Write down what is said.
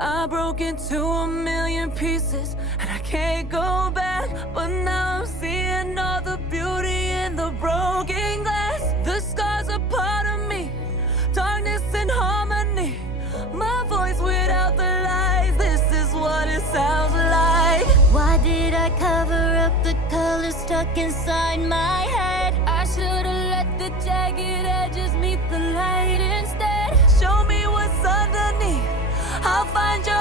I broke into a million pieces and I can't go back. But now I'm seeing all the beauty in the broken glass. The scars are part of me, darkness and harmony. My voice without the lies, this is what it sounds like. Why did I cover up the colors stuck inside my head? I should've let the jagged edges meet the light instead. Show me what's underneath, I'll find you.